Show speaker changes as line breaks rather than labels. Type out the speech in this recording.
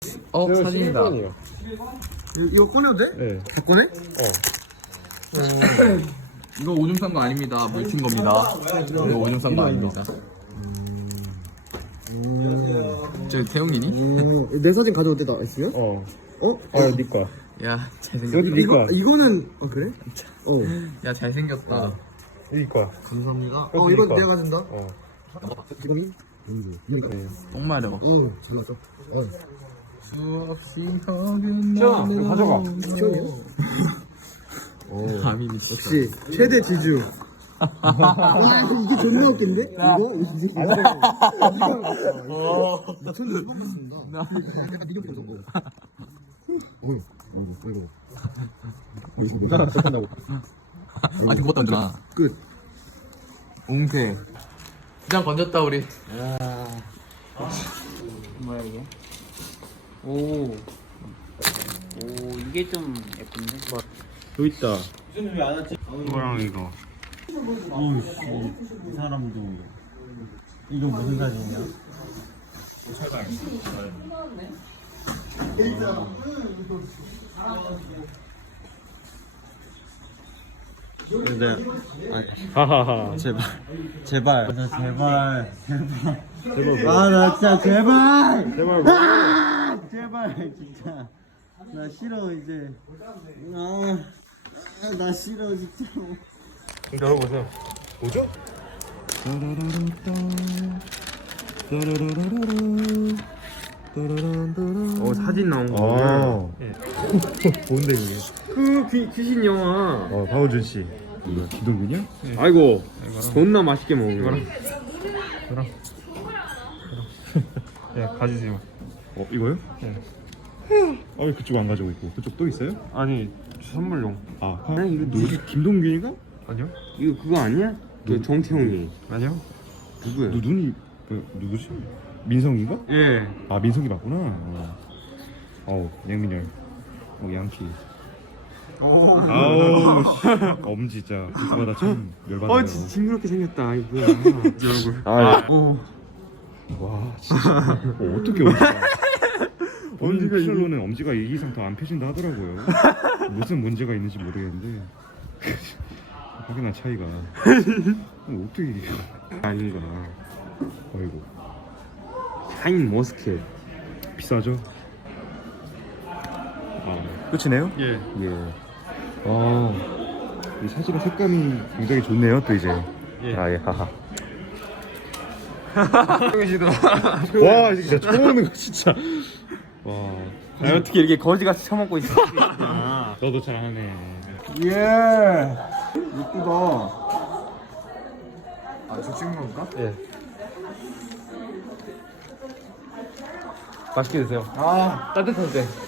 사진이다.
이거 꺼내도 돼?
네.
다 꺼내?
이거 오줌 싼 거 아닙니다. 물튄 겁니다. 이거 오줌 싼 거 아닙니다. 저 태용이니?
내 사진 가져올 때다 있으면?
어.
어?
네 거야.
야 잘생겼다.
여기 네 거야.
이거는 그래?
야 잘생겼다.
여기 거야.
감사합니다.
이거
이거
네 거야.
내가 가진다. 지금이? 그러니까.
똥 마려.
잘 나왔어.
수없이 허균
시원아, 이거 가져가.
시원해요?
감이 미쳤어.
역시 최대 지주. 와 이게 존나 웃긴데? 이거? 미쳤는데 뽑았습니다. 약간 미디어 보죠. 이거
나랑 시작한다고.
아직 못 던져나.
끝.
웅태. 그냥 건졌다 우리.
뭐야 이게? 오 이게 좀 예쁜데?
여기 있다. 이거랑 이거.
오우씨 이 사람도 이거 무슨 사진이야? 근데
하하하.
제발 나 제발 아 나 진짜 제발
제발.
제발 진짜 나 싫어 이제 나 싫어 진짜로.
열어보세요. 뭐죠?
사진 나온
아. 뭔데 이게?
그 귀신 영화.
박우준 씨. 이거 기동군이야?
아이고 존나 맛있게 먹는 거랑.
네, 가지세요. 이거요? 네. 왜 그쪽 안 가져오고 있고 그쪽 또 있어요?
아니 선물용.
아니 이거 누구지? 김동균이가?
아니요? 이거 그거 아니야? 그 정태웅이.
아니요.
누구야?
눈이 누구지? 민성이가?
예.
민성이 맞구나. 양민열. 양키. 아우 씨. 엄지자. 그거다 참 열받네.
징그럽게 생겼다. 이 뭐야? 이 얼굴.
와 진짜. 어떻게 엄지가 피셜로는 엄지가 이 이상 더 안 펴진다 하더라고요. 무슨 문제가 있는지 모르겠는데 확연한 차이가. 어떻게 이게
아닌가.
어이구.
샤인 머스켓.
비싸죠? 끝이네요?
예.
이 사진의 색감이 굉장히 좋네요 또 이제.
예.
하하. 와 진짜 처음 오는 거 진짜. 와.
어떻게 이렇게 거지같이 처먹고 있어?
너도 잘하네.
예. 이쁘다.
저 찍은 건가?
예. 맛있게 드세요.
따뜻할 때.